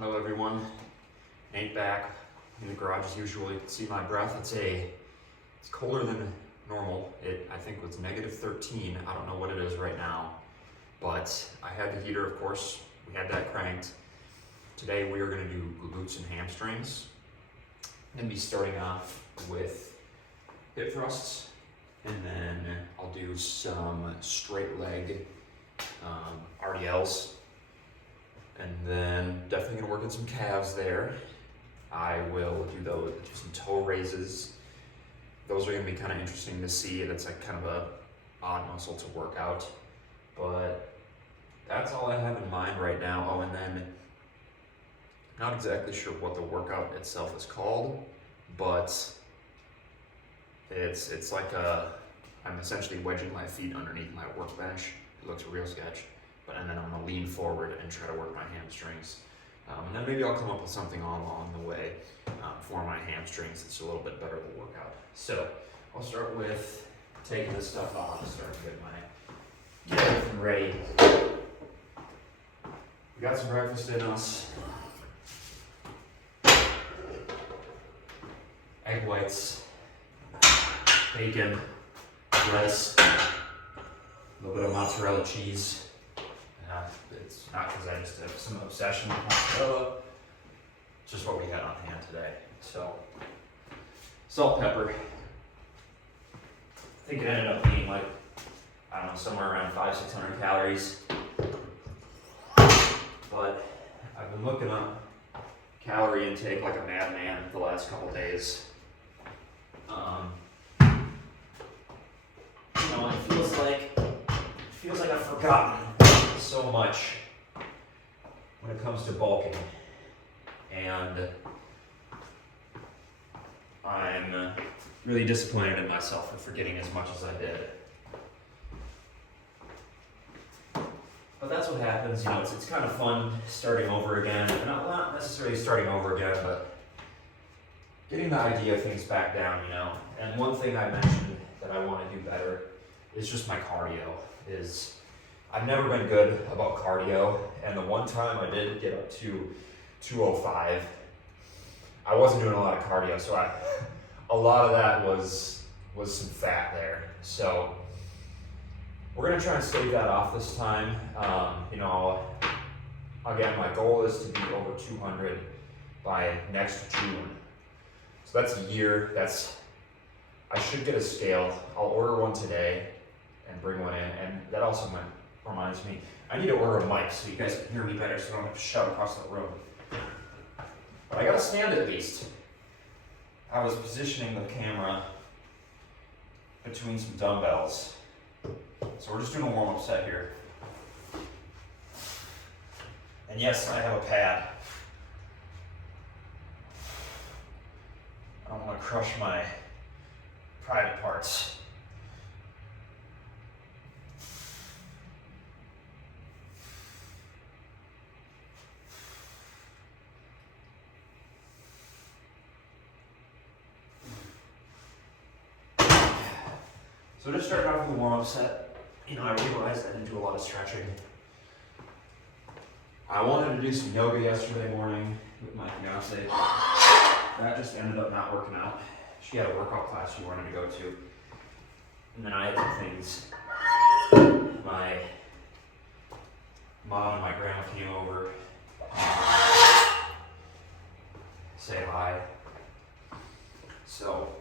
Hello everyone, Nate back in the garage as usual. You can see my breath. It's colder than normal. I think it was -13. I don't know what it is right now, but I had the heater, of course. We had that cranked. Today we are going to do glutes and hamstrings. I'm going to be starting off with hip thrusts, and then I'll do some straight leg RDLs. And then definitely gonna work on some calves there. I will do some toe raises. Those are gonna be kind of interesting to see. That's like kind of a odd muscle to work out. But that's all I have in mind right now. Oh, and then not exactly sure what the workout itself is called, but it's like I'm essentially wedging my feet underneath my workbench. It looks real sketch. And then I'm gonna lean forward and try to work my hamstrings. And then maybe I'll come up with something along the way for my hamstrings that's a little bit better to work out. So I'll start with taking this stuff off, start to get everything ready. We got some breakfast in us. Egg whites, bacon, lettuce, a little bit of mozzarella cheese. It's not because I just have some obsession with mozzarella, it's just what we had on hand today. So, salt, pepper. I think it ended up being like, I don't know, somewhere around 500-600 calories. But I've been looking up calorie intake like a madman the last couple days. It feels like I've forgotten so much when it comes to bulking, and I'm really disappointed in myself for forgetting as much as I did. But that's what happens, you know, it's kind of fun starting over again. Not necessarily starting over again, but getting the idea of things back down, you know. And one thing I mentioned that I want to do better is just my cardio. I've never been good about cardio, and the one time I did get up to 205, I wasn't doing a lot of cardio, so a lot of that was some fat there. So we're gonna try and stave that off this time. You know, again, my goal is to be over 200 by next June. So that's a year. I should get a scale. I'll order one today and bring one in, and that also reminds me, I need to order a mic so you guys can hear me better, so I don't have to shout across the room. But I got a stand at least. I was positioning the camera between some dumbbells. So we're just doing a warm-up set here. And yes, I have a pad. I don't want to crush my private parts. So just starting off with a warm-up set, you know, I realized I didn't do a lot of stretching. I wanted to do some yoga yesterday morning with my fiance. That just ended up not working out. She had a workout class she wanted to go to. And then I had some things. My mom and my grandma came over. Say hi. So,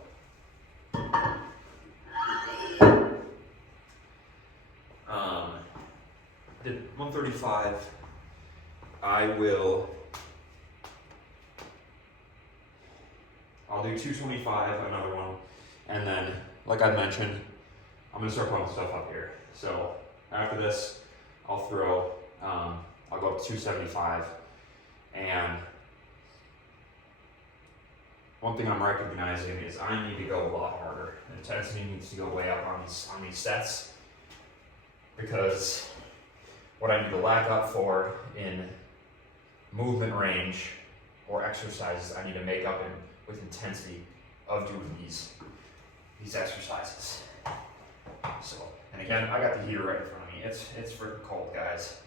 did 135. I'll do 225, another one. And then, like I mentioned, I'm gonna start putting stuff up here. So after this, I'll go up to 275. And one thing I'm recognizing is I need to go a lot harder. The intensity needs to go way up on these sets, because what I need to lack up for in movement range or exercises, I need to make up with intensity of doing these exercises. So, and again, I got the heater right in front of me. It's freaking cold, guys.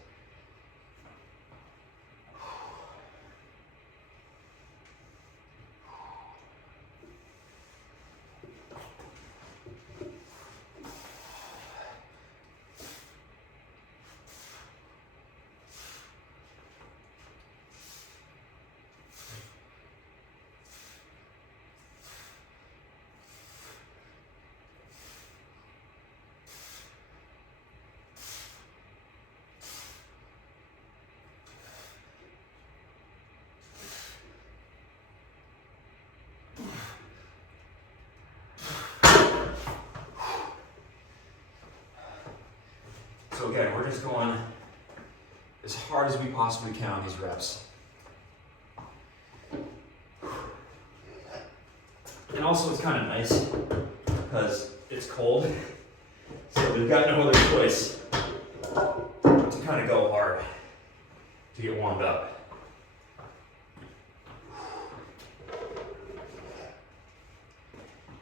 hard as we possibly can on these reps. And also it's kind of nice because it's cold, so we've got no other choice to kind of go hard to get warmed up.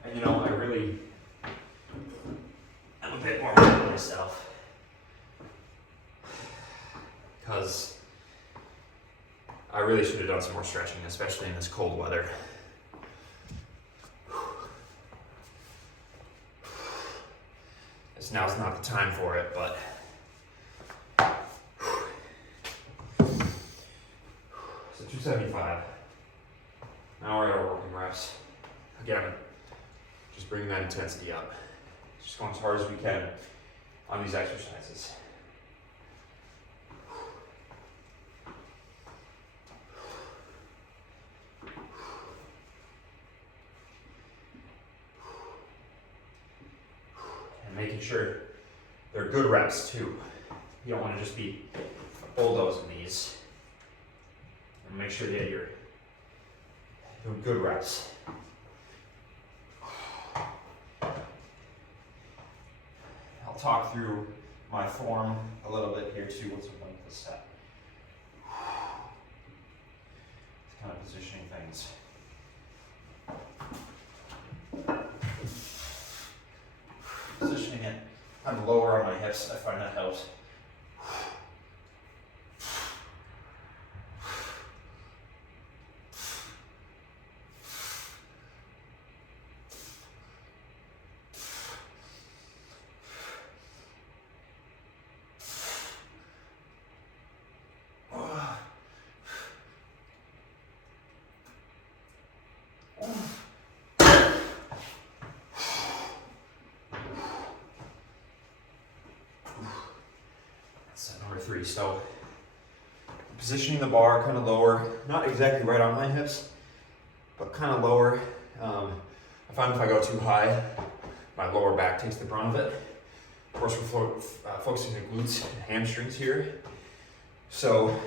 And you know, I'm a bit more mad at myself because I really should have done some more stretching, especially in this cold weather. Now's not the time for it, but so 275. Now we're at our working reps. Again, just bringing that intensity up. Just going as hard as we can on these exercises. Making sure they're good reps too. You don't want to just be bulldozing these. And make sure that you're doing good reps. I'll talk through my form a little bit here too. What's the point of this set? It's kind of positioning things. Positioning it kind of lower on my hips, I find that helps. Three. So positioning the bar kind of lower, not exactly right on my hips, but kind of lower. I find if I go too high, my lower back takes the brunt of it. Of course, we're focusing on glutes and hamstrings here. So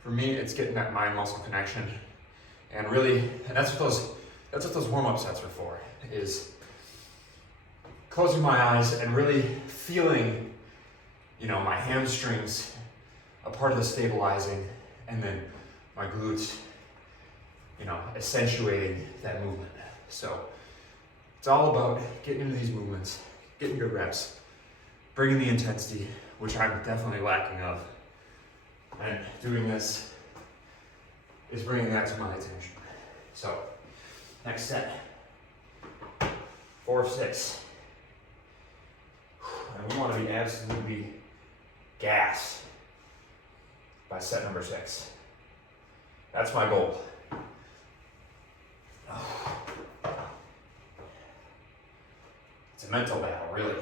for me, it's getting that mind muscle connection, and really, and that's what those warm-up sets are for, is closing my eyes and really feeling, you know, my hamstrings, a part of the stabilizing, and then my glutes, you know, accentuating that movement. So it's all about getting into these movements, getting good reps, bringing the intensity, which I'm definitely lacking of, and doing this is bringing that to my attention. So next set, 4 of 6. And we want to be absolutely gas by set number 6. That's my goal. It's a mental battle, really.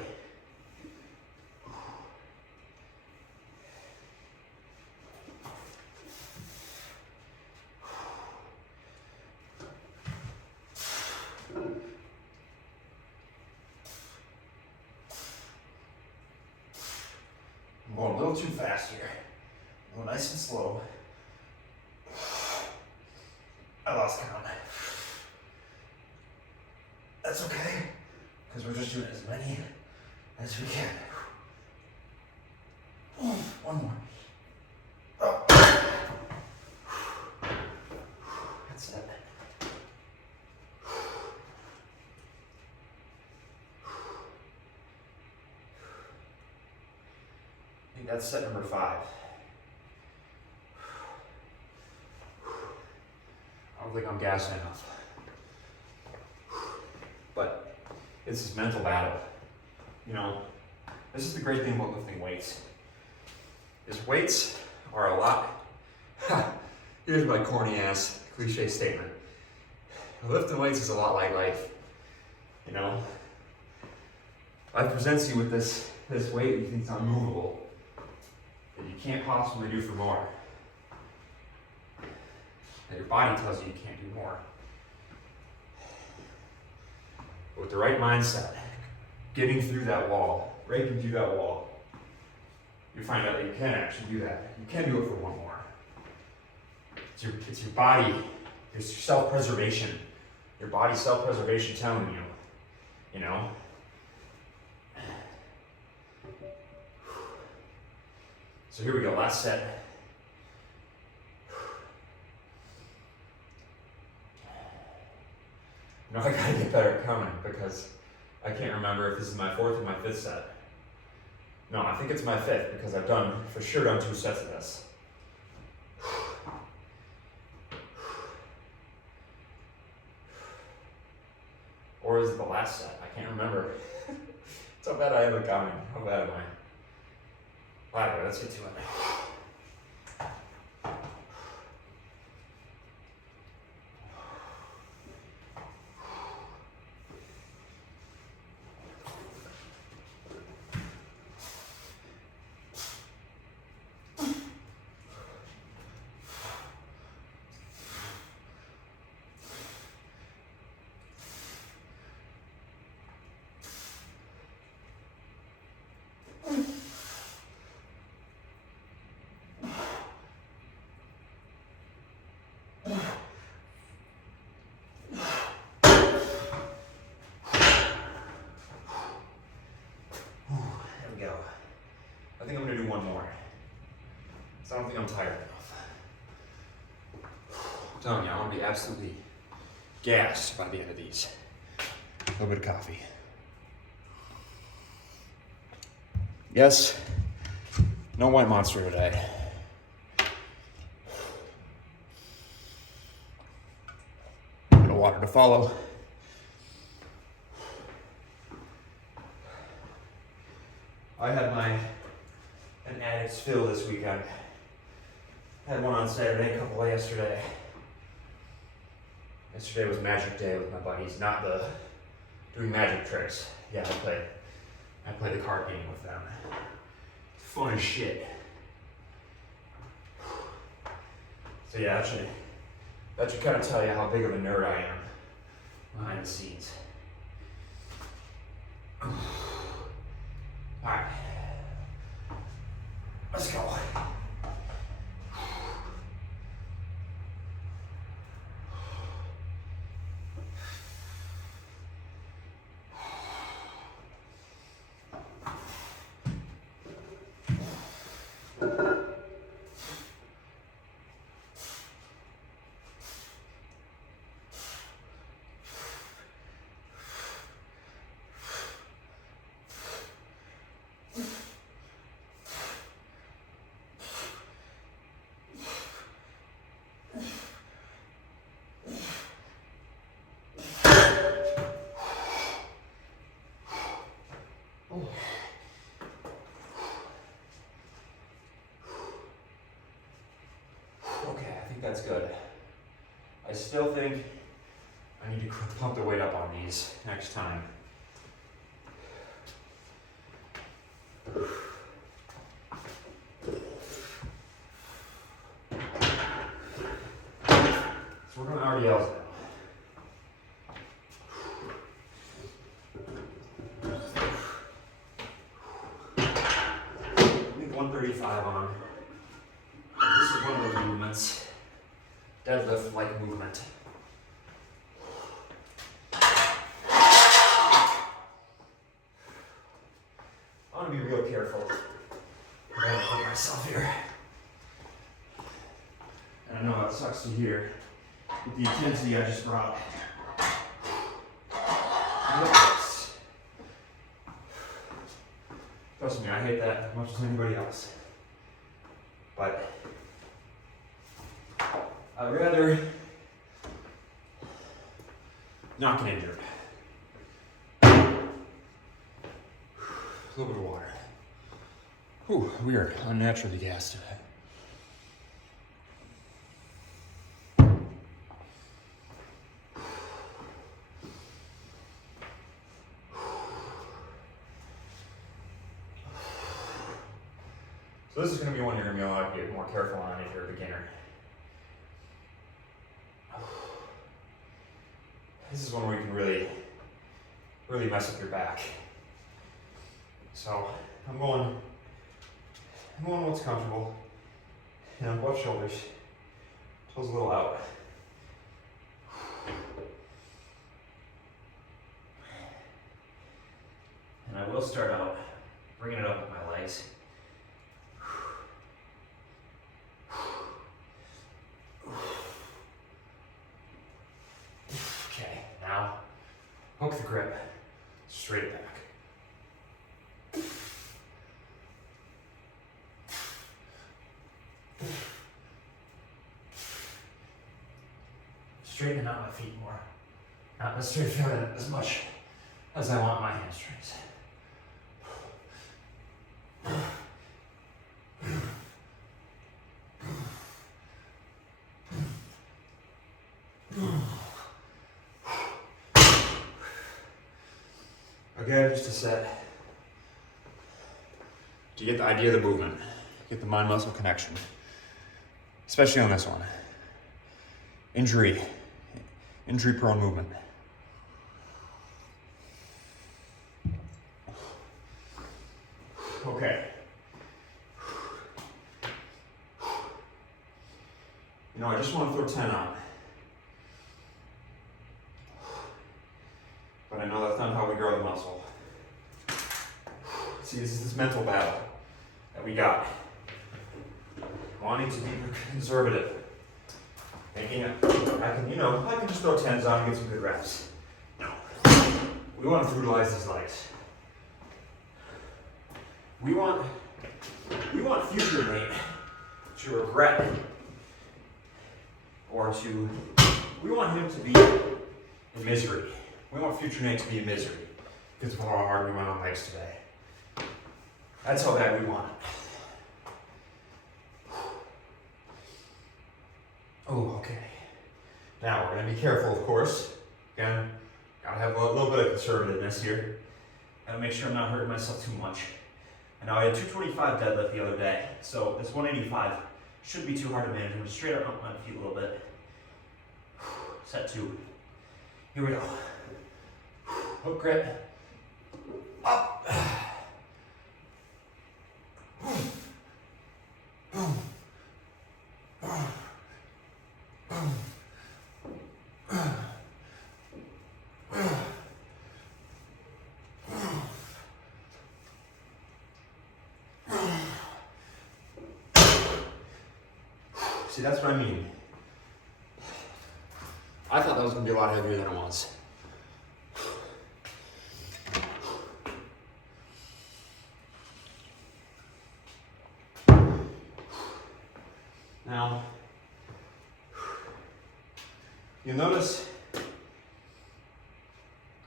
I'm going a little too fast here. Go nice and slow. I lost count. That's okay, because we're just doing as many as we can. One more. Oh. That's it. I think that's set number 5. I don't think I'm gassing enough. But it's this mental battle. You know, this is the great thing about lifting weights. Is weights are a lot, here's my corny ass cliche statement. Lifting weights is a lot like life. You know, life presents you with this weight you think is unmovable, that you can't possibly do for more. That your body tells you you can't do more. But with the right mindset, getting through that wall, breaking through that wall, you find out that you can actually do that. You can do it for one more. It's your body, it's your self-preservation. Your body's self-preservation telling you, you know? So here we go, last set. You know, I gotta get better at counting because I can't remember if this is my 4th or my 5th set. No, I think it's my 5th because I've for sure done 2 sets of this. Or is it the last set? I can't remember. It's how bad I am at counting. How bad am I? All right, let's get to it. I think I'm gonna do one more. So I don't think I'm tired enough. I'm telling you, I want to be absolutely gassed by the end of these. A little bit of coffee. Yes, no white monster today. A bit of water to follow. I had an addict's fill this weekend. Had one on Saturday, a couple yesterday. Yesterday was magic day with my buddies, not the doing magic tricks. Yeah, I played the card game with them. Fun as shit. So yeah, that should kind of tell you how big of a nerd I am behind the scenes. Alright. Let's go. Okay, I think that's good. I still think I need to pump the weight up on these next time. So we're doing RDLs now. I think 135 on. This is one of those movements. Deadlift-like movement. I want to be real careful. I gotta put myself here. And I know it sucks to hear with the intensity I just brought. Look at this. Trust me, I hate that as much as anybody else. But I'd rather not get injured. A little bit of water. Whew, we are unnaturally gassed today. So this is going to be one you're going to be able to get more careful on if you're a beginner. This is one where you can really mess up your back. So I'm going I'm going what's comfortable. You know, both shoulders. Toes a little out. And I will start out bringing it up with my legs. Okay, now hook the grip straight back. Straightening out my feet more. Not necessarily feeling it as much as I want my hamstrings. Again, just a set. Do you get the idea of the movement? Get the mind-muscle connection. Especially on this one. Injury-prone movement. Okay. You know, I just want to throw 10 on. But I know that's not how we grow the muscle. See, this is this mental battle that we got. Wanting to be conservative. Thinking I can just throw 10s on and get some good reps. No. We want to brutalize these legs. We want future Nate to regret we want him to be in misery. We want future Nate to be in misery because of how hard we went on legs today. That's how bad we want it. Oh, okay. Now we're gonna be careful, of course. Again, gotta have a little bit of conservativeness here. Gotta make sure I'm not hurting myself too much. I know I had 225 deadlift the other day, so this 185 shouldn't be too hard to manage. I'm just straight up my feet a little bit. Set 2. Here we go. Hook grip. Up. See, that's what I mean. I thought that was going to be a lot heavier than it was. Now, you'll notice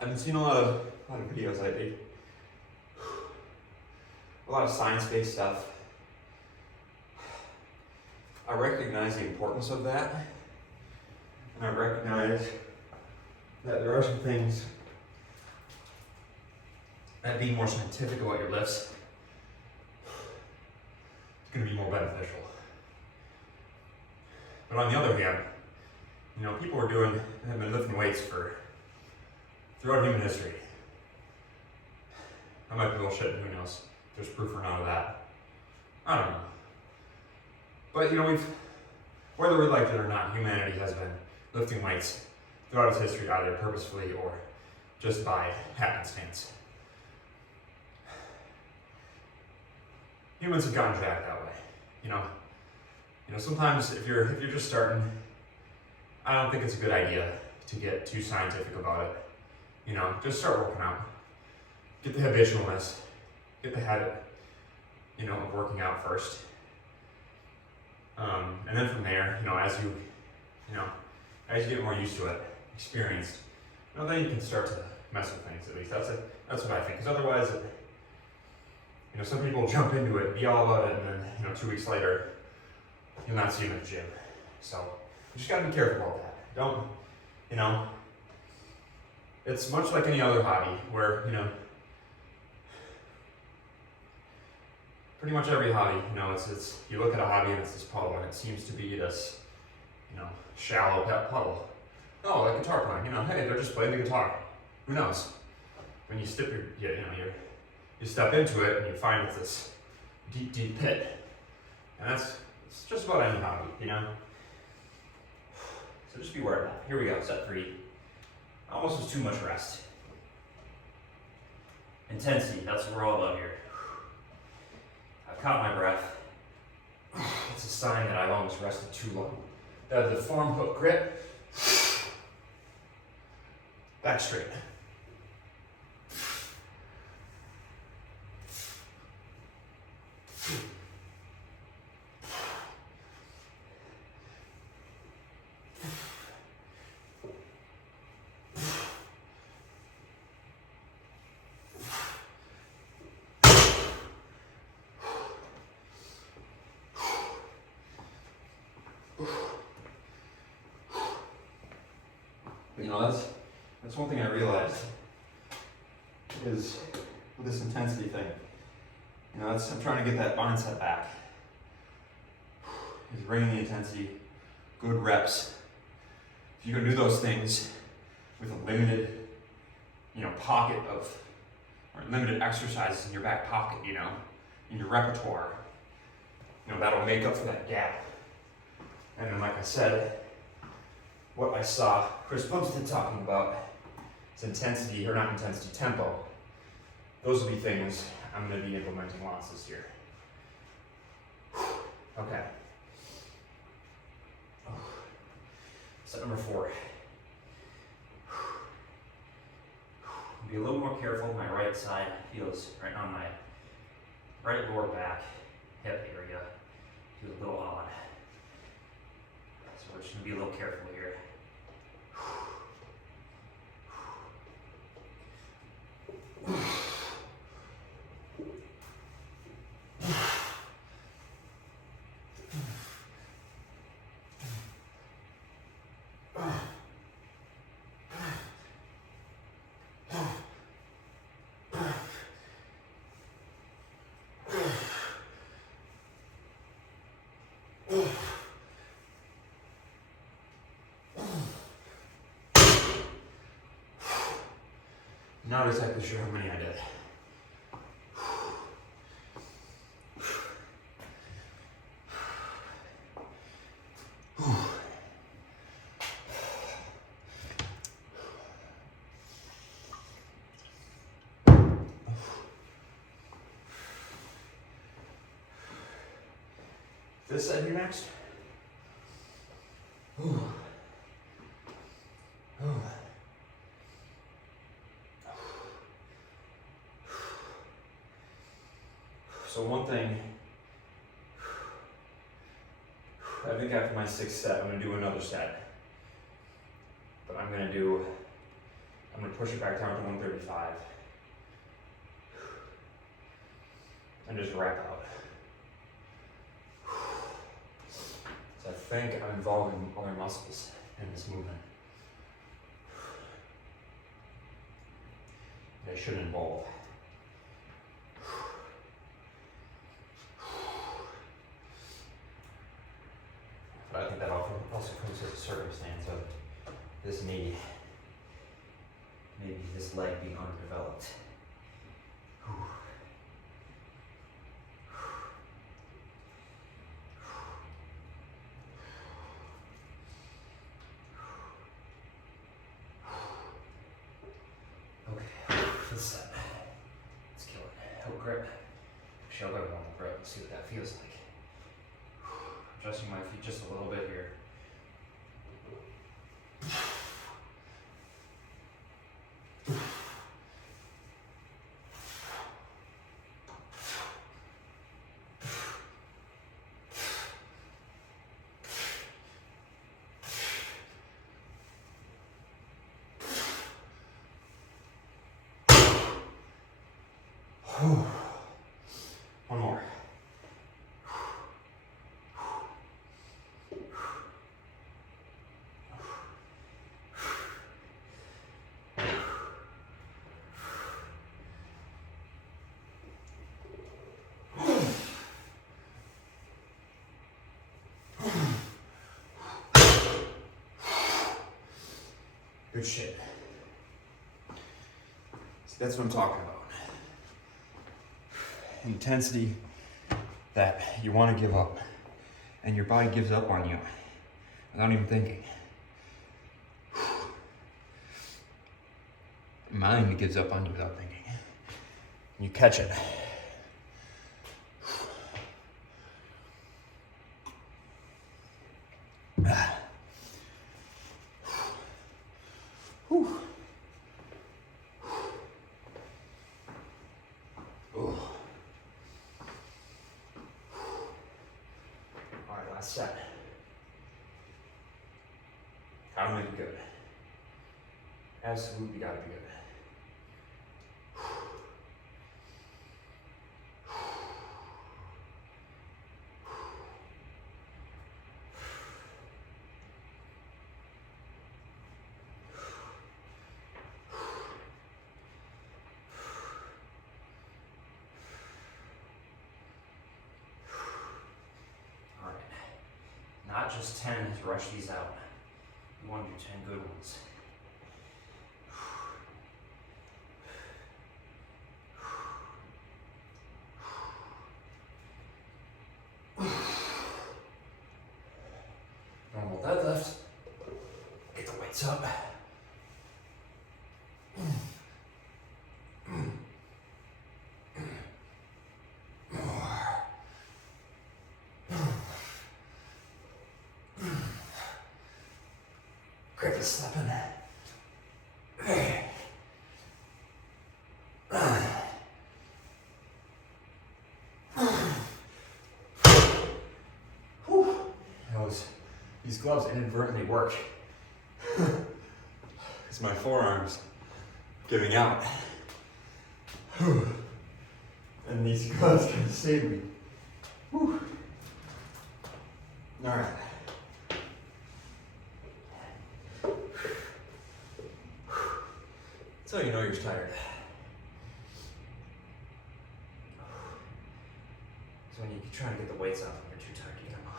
I've been seeing a lot of videos lately. A lot of science-based stuff. I recognize the importance of that, and I recognize that there are some things that being more scientific about your lifts is going to be more beneficial. But on the other hand, people have been lifting weights throughout human history. I might be bullshit, who knows? There's proof or not of that. I don't know. But whether we like it or not, humanity has been lifting weights throughout its history, either purposefully or just by happenstance. Humans have gotten jacked that way. Sometimes if you're just starting, I don't think it's a good idea to get too scientific about it. Just start working out. Get the habitualness, get the habit, of working out first. And then from there, as you get more used to it, experienced, then you can start to mess with things. At least that's what I think. Because otherwise, some people jump into it, be all about it, and then 2 weeks later, you'll not see them at the gym. So you just gotta be careful about that. Don't, it's much like any other hobby where pretty much every hobby, it's you look at a hobby and it's this puddle, and it seems to be this, shallow puddle. Oh, like guitar playing, hey, they're just playing the guitar. Who knows? When you step you step into it and you find it's this deep, deep pit, And it's just about any hobby, you know? So just be aware of that. Here we go, set 3. Almost was too much rest. Intensity, that's what we're all about here. I've caught my breath. It's a sign that I've almost rested too long. The form hook grip. Back straight. You know, that's one thing I realized is with this intensity thing. You know, I'm trying to get that mindset back. Is bringing the intensity, good reps. If you can do those things with a limited, pocket of, or limited exercises in your back pocket, in your repertoire, that'll make up for that gap. And then, like I said, what I saw Chris Bumstead talking about is intensity, or not intensity, tempo. Those will be things I'm going to be implementing lots this year. Okay. Step number 4. Be a little more careful. My right side feels right on my right lower back hip area. Feels a little odd. So we're just going to be a little careful here. Not exactly sure how many I did. This side here next. So one thing, I think after my 6th set, I'm going to do another set. But I'm going to push it back down to 135. And just wrap out. So I think I'm involving other muscles in this movement. They should involve. But I think that also comes with a circumstance of this knee, maybe this leg being underdeveloped. Okay, this set. Let's kill it. Hook grip. Actually, I'll go on the grip and see what that feels like. Adjusting my feet just a little bit here. One more. Good shit. See, that's what I'm talking about. Intensity that you want to give up, and your body gives up on you without even thinking. Mind gives up on you without thinking. You catch it. Whew. All right, last set. How to make it good. Absolutely gotta be good. Not just 10 to rush these out. You want to do 10 good ones. Normal deadlift. Get the weights up. Grip is slipping. These gloves inadvertently work. It's my forearms giving out. And these gloves can save me. Whew. All right. So you know you're tired. So when you try to get the weights off and you're too tired to get them off.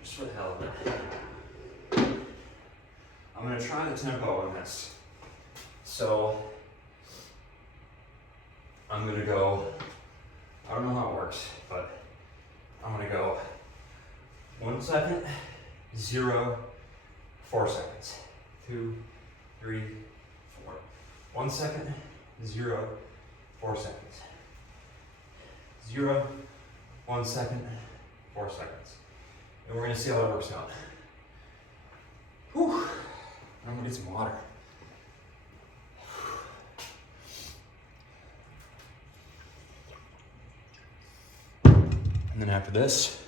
Just for the hell of it. I'm going to try the tempo on this. So I'm going to go, I don't know how it works, but I'm going to go 1 second, 0, 4 seconds. 2, 3, 4. 1 second, 0, 4 seconds. 0, 1 second, 4 seconds. And we're gonna see how that works out. Whew. I'm gonna get some water. And then after this,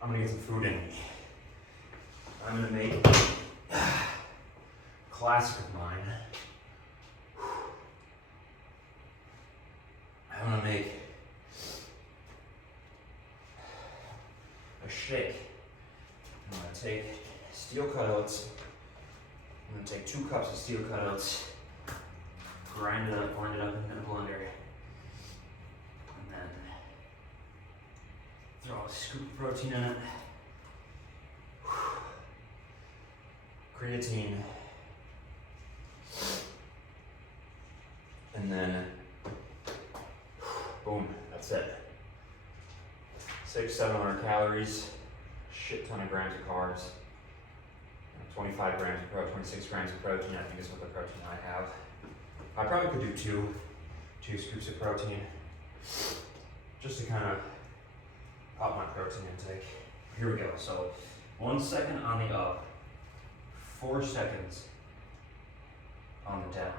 I'm gonna get some food in me. I'm gonna make a classic of mine. I'm gonna make a shake. I'm gonna take steel cutouts. I'm gonna take 2 cups of steel cutouts, grind it up, blend it up in a blender, and then throw a scoop of protein in it, creatine, and then boom, that's it. 600-700 calories, shit ton of grams of carbs, 25 grams of protein, 26 grams of protein, I think is what the protein I have. I probably could do two scoops of protein, just to kind of up my protein intake. Here we go, so 1 second on the up, 4 seconds on the down.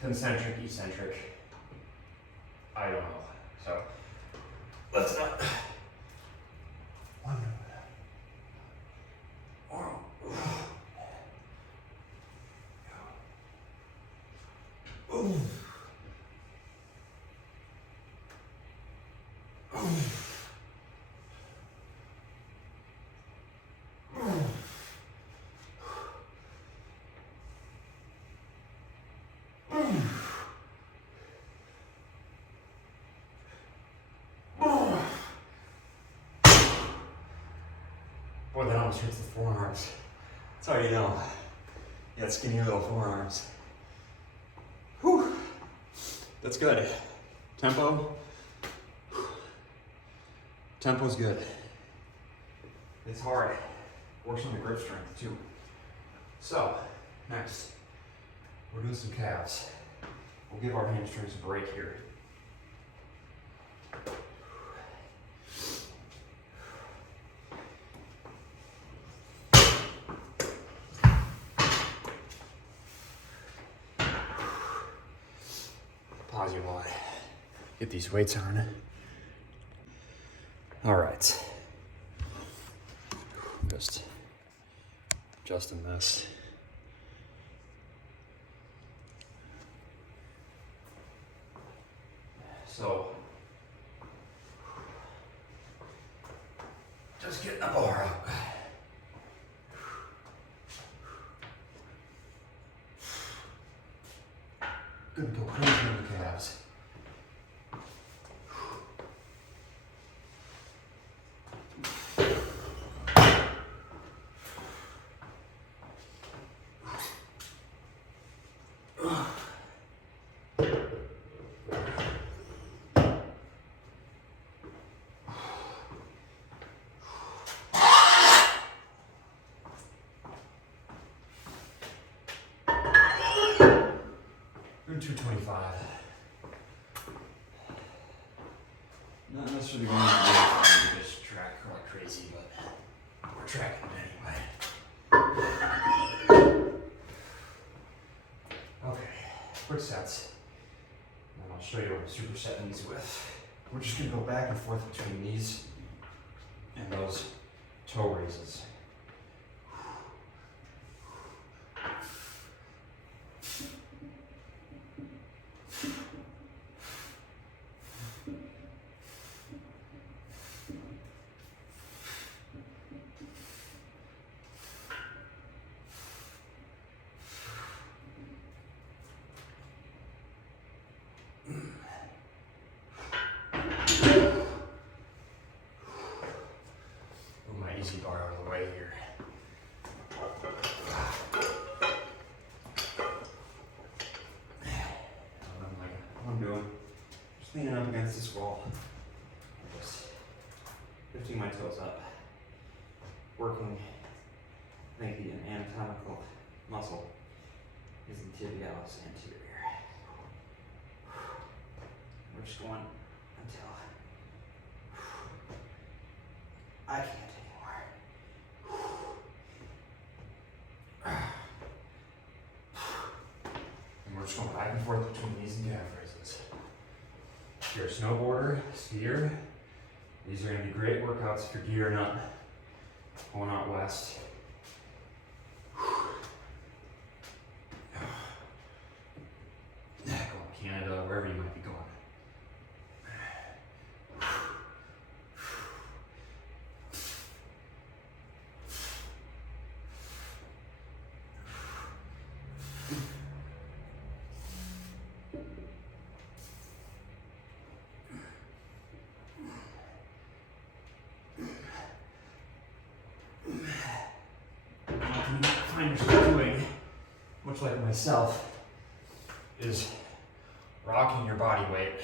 Concentric, eccentric, I don't know. So let's not. Ooh. Boy, that almost hits the forearms. That's how you know. You got skinny little forearms. Whew. That's good. Tempo. Tempo's good. It's hard. Works on the grip strength too. So, next, we're doing some calves. We'll give our hamstrings a break here. Pause you while I get these weights on. All right. Just adjusting this. So, just getting the bar up. Gonna go crazy in the calves. Doing 225. Not necessarily going to be just track like crazy, but we're tracking it anyway. Okay, quick sets. And I'll show you what I'm supersetting these with. We're just going to go back and forth between these and those toe raises. Easy bar out of the way here. What I'm doing, just leaning up against this wall. Just lifting my toes up. Working, I think the anatomical muscle is the tibialis anterior. We're just going until I can't. Just going back and forth between these and calf raises. If you're a snowboarder, skier, these are going to be great workouts if you're gearing up, going out west. Going to Canada, wherever you might be going. Find yourself doing, much like myself, is rocking your body weight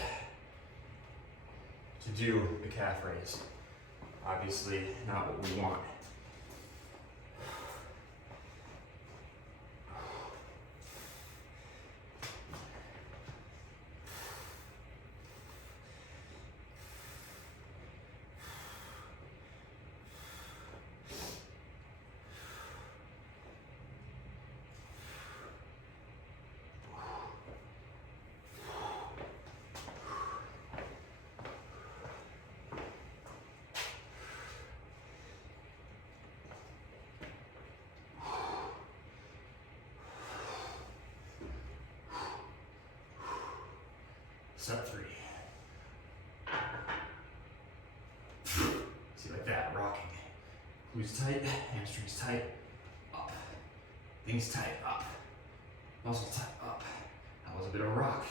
to do the calf raise. Obviously not what we want. Set 3. See, like that, rocking. Glutes tight, hamstrings tight, up. Things tight, up. Muscle tight, up. That was a bit of a rock.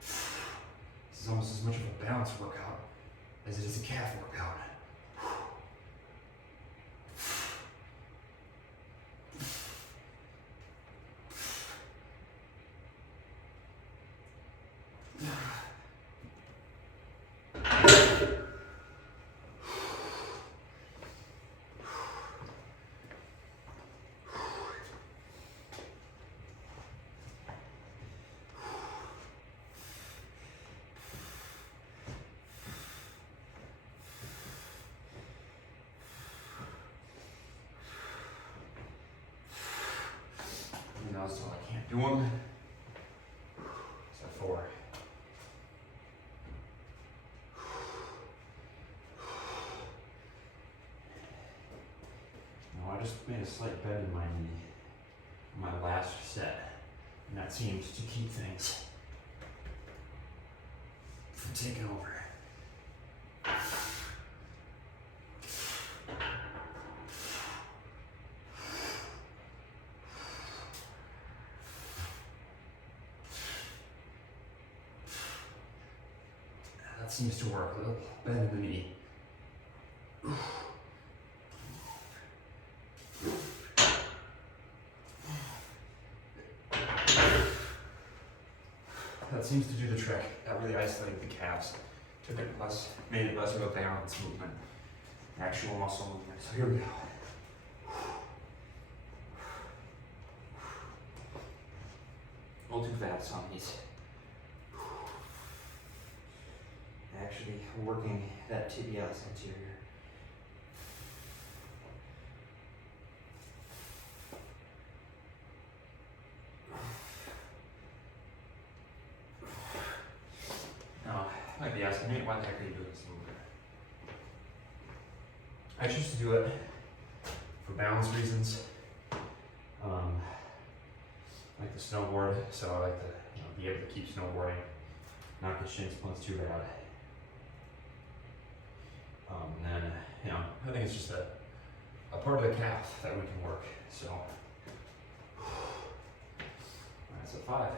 This is almost as much of a balance workout as it is a calf workout. Do them. So 4. Now I just made a slight bend in my knee on my last set, and that seems to keep things from taking over. That seems to work. A little bend in the knee. That seems to do the trick. That really isolated the calves. Took it less, made it less of a balance movement, actual muscle movement. So here we go. We'll do fast on these. Actually working that tibialis anterior. Now, I might be asking me, why the heck are you doing this movement? I choose to do it for balance reasons. I like to snowboard, so I like to be able to keep snowboarding, not get shin splints too bad. And then, I think it's just a part of the calf that we can work. So, that's a 5.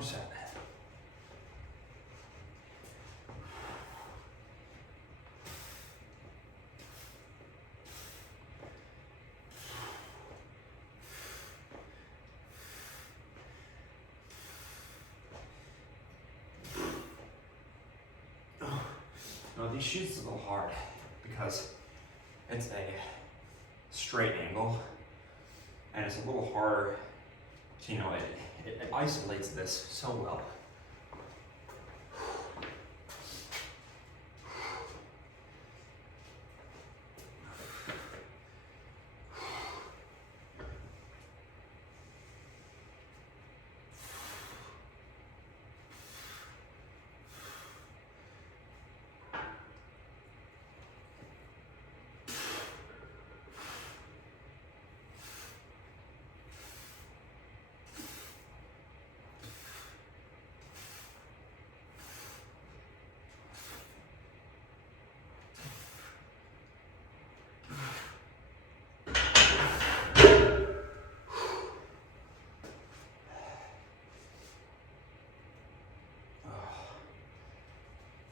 Set. Now these shoots are a little hard because it's a straight angle and it's a little harder to, it isolates this so well.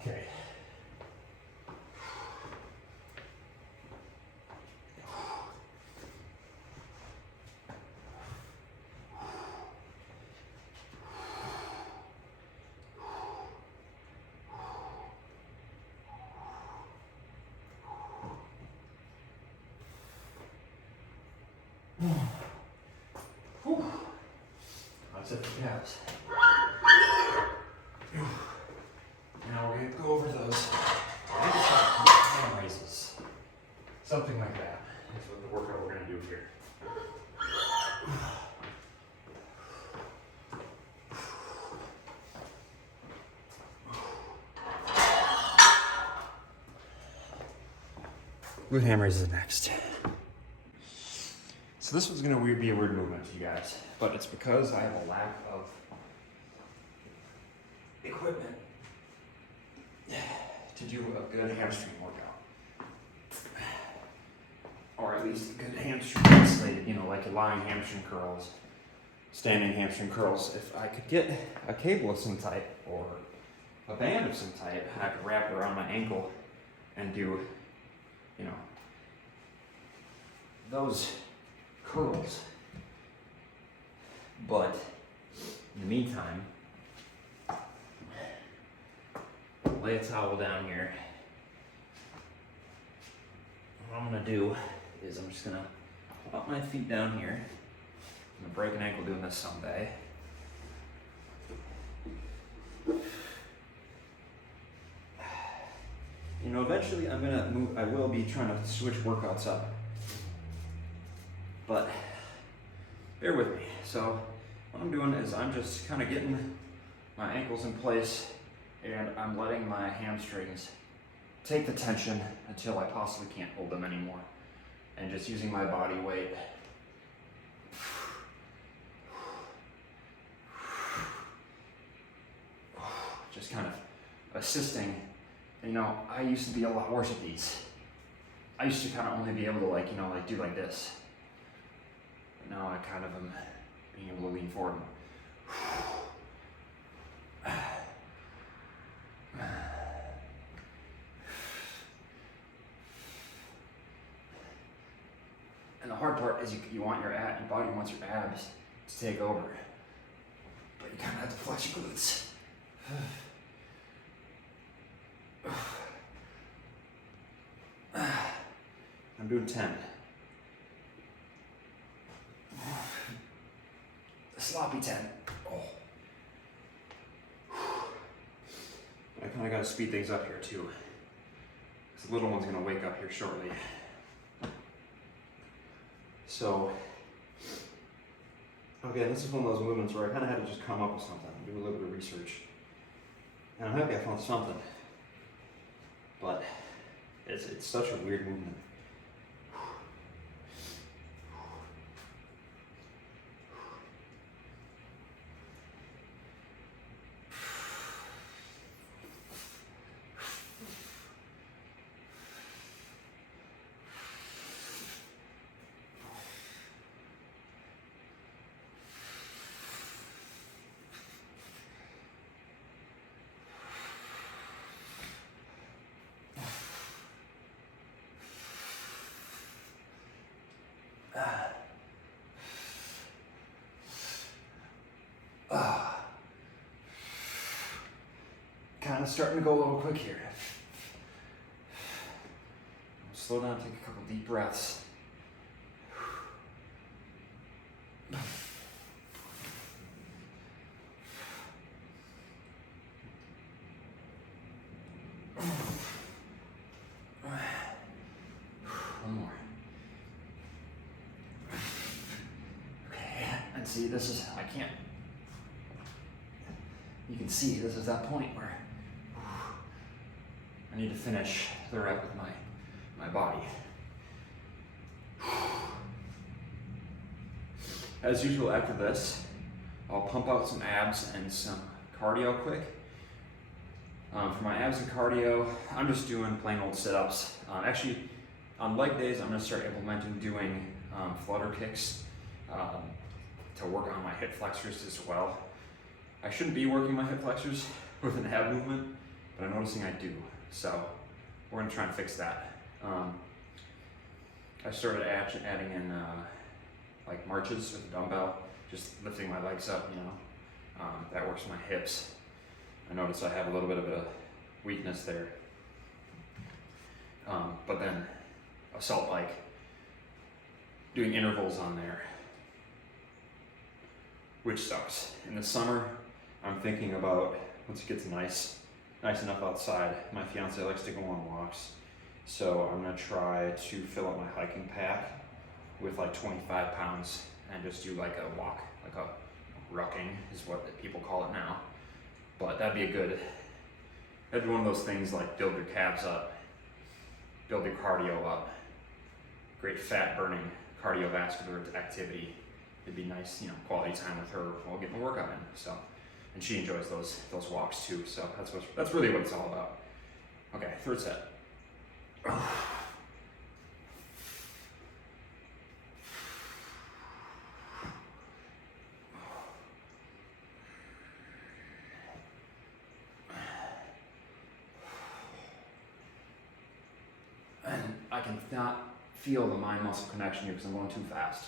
Okay. That's it for calves. Now we're going to go over those hand raises. Something like that. That's what the workout we're going to do here. Glute ham raises next. So this was going to be a weird movement to you guys, but it's because I have a lack of equipment to do a good hamstring workout. Or at least a good hamstring isolated, like a lying hamstring curls, standing hamstring curls. If I could get a cable of some type or a band of some type. I could wrap it around my ankle and do, you know, those curls. But in the meantime, lay a towel down here. What I'm gonna do is I'm just gonna put my feet down here. I'm gonna break an ankle doing this someday. You know, eventually I'm gonna move, I will be trying to switch workouts up. But bear with me. So what I'm doing is I'm just kind of getting my ankles in place and I'm letting my hamstrings take the tension until I possibly can't hold them anymore. And just using my body weight. Just kind of assisting. You know, I used to be a lot worse at these. I used to kind of only be able to do like this. But now I kind of am being able to lean forward. And the hard part is you want your body wants your abs to take over. But you kind of have to flex your glutes. I'm doing 10. A sloppy 10. Oh. I kind of got to speed things up here too. Because the little one's going to wake up here shortly. So, again, this is one of those movements where I kind of had to just come up with something, do a little bit of research. And I'm happy I found something. But it's such a weird movement. Kind of starting to go a little quick here. Slow down, take a couple deep breaths. One more. Okay, and see, this is, you can see this is that point where I need to finish the rep with my body. As usual, after this, I'll pump out some abs and some cardio quick. For my abs and cardio, I'm just doing plain old sit-ups. Actually, on leg days, I'm going to start implementing doing flutter kicks to work on my hip flexors as well. I shouldn't be working my hip flexors with an ab movement, but I'm noticing I do. So we're gonna try and fix that. I started adding in like marches with a dumbbell, just lifting my legs up, you know. That works my hips. I notice I have a little bit of a weakness there. But then assault bike, doing intervals on there, which sucks. In the summer, I'm thinking about, once it gets nice enough outside, my fiance likes to go on walks. So I'm gonna try to fill up my hiking pack with like 25 pounds and just do like a walk, like a rucking is what people call it now. But that'd be one of those things like build your calves up, build your cardio up, great fat burning cardiovascular activity. It'd be nice, you know, quality time with her while getting the workout in. So, and she enjoys those walks too. So that's really what it's all about. Okay, third set. I can not feel the mind muscle connection here because I'm going too fast.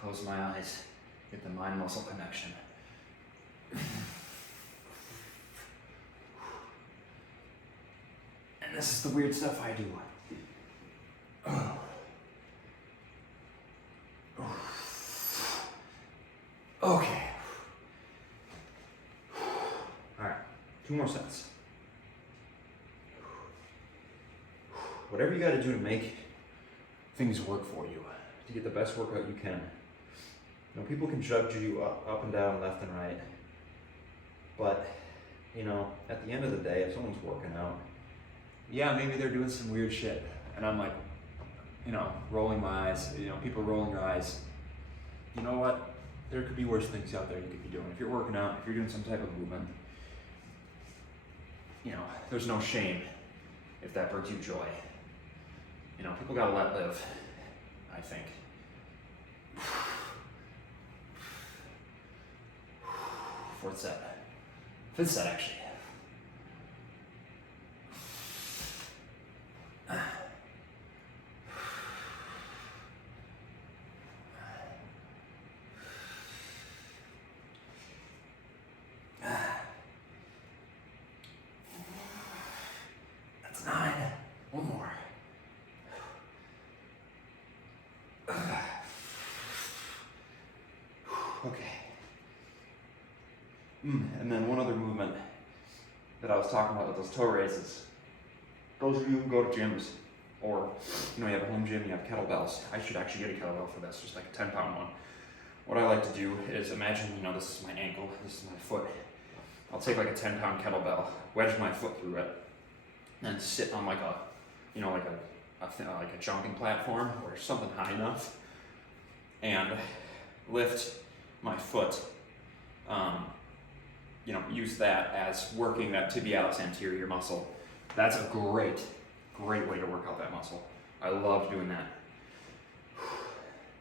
Close my eyes, get the mind muscle connection. And this is the weird stuff I do. Okay. Alright, 2 more sets. Whatever you gotta do to make things work for you, to get the best workout you can. You know, people can judge you up and down, left and right. But, you know, at the end of the day, if someone's working out, yeah, maybe they're doing some weird shit. And I'm like, you know, rolling my eyes, you know, people rolling their eyes. You know what? There could be worse things out there you could be doing. If you're working out, if you're doing some type of movement, you know, there's no shame if that brings you joy. You know, people gotta let live, I think. 4th set. 5th set, actually. That's 9. 1 more. Okay. And then one other movement that I was talking about with those toe raises. Those of you who go to gyms, or you know, you have a home gym, you have kettlebells. I should actually get a kettlebell for this, just like a 10-pound one. What I like to do is imagine, you know, this is my ankle, this is my foot. I'll take like a 10-pound kettlebell, wedge my foot through it, and sit on like a, you know, like a jumping platform or something high enough, and lift my foot. You know, use that as working that tibialis anterior muscle. That's a great way to work out that muscle. I love doing that.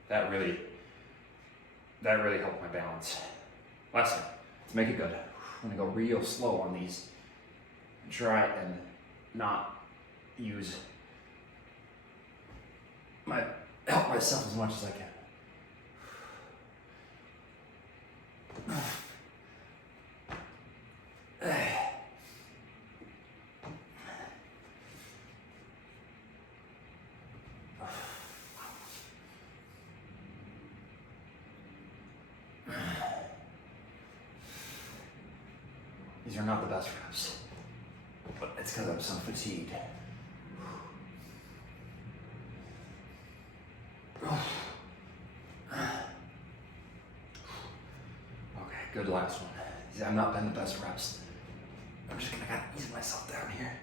That really helped my balance. Last time, let's make it good. I'm gonna go real slow on these and try and not help myself as much as I can. These are not the best reps, but it's because I'm so fatigued. Okay, good last one. See, I've not been the best reps. I gotta ease myself down here.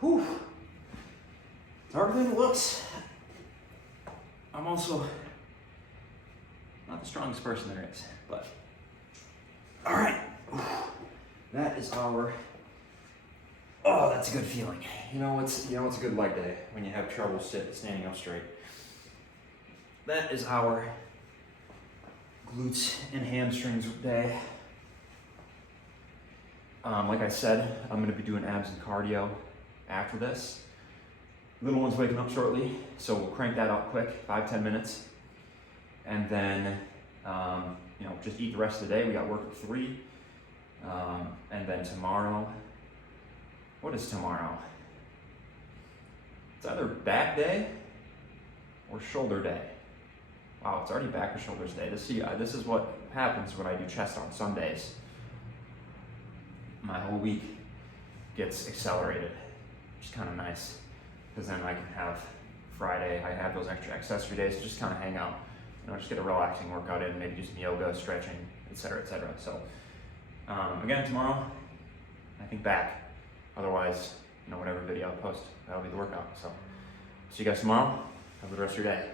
Whew. It's harder than it looks. I'm also not the strongest person there is, but all right. That is our. Oh, that's a good feeling. You know it's a good leg day when you have trouble standing up straight. That is our glutes and hamstrings day. Like I said, I'm going to be doing abs and cardio after this. Little one's waking up shortly, so we'll crank that out quick, 5-10 minutes. And then, just eat the rest of the day. We got work at 3. And then tomorrow, what is tomorrow? It's either back day or shoulder day. Wow, it's already back or shoulders day. This is what happens when I do chest on Sundays. My whole week gets accelerated, which is kind of nice, because then I can have Friday, I have those extra accessory days to just kind of hang out, just get a relaxing workout in, maybe do some yoga, stretching, etc., etc. So, again, tomorrow, I think back. Otherwise, whatever video I post, that'll be the workout. So, see you guys tomorrow. Have a good rest of your day.